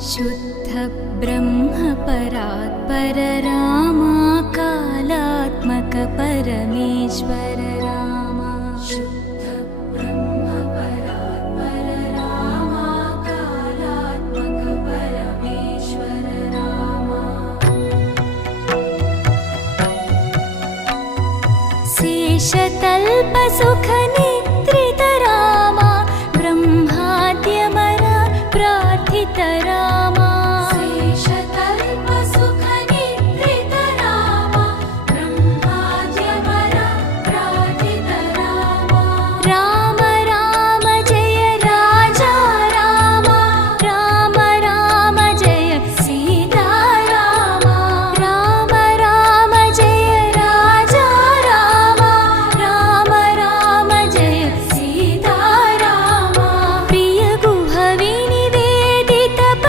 शुद्ध ब्रह्म परात्पर रामा कालात्मक परमेश्वर रामा शुद्ध ब्रह्म परात्पर रामा कालात्मक परमेश्वर रामा शेषतल्प सुख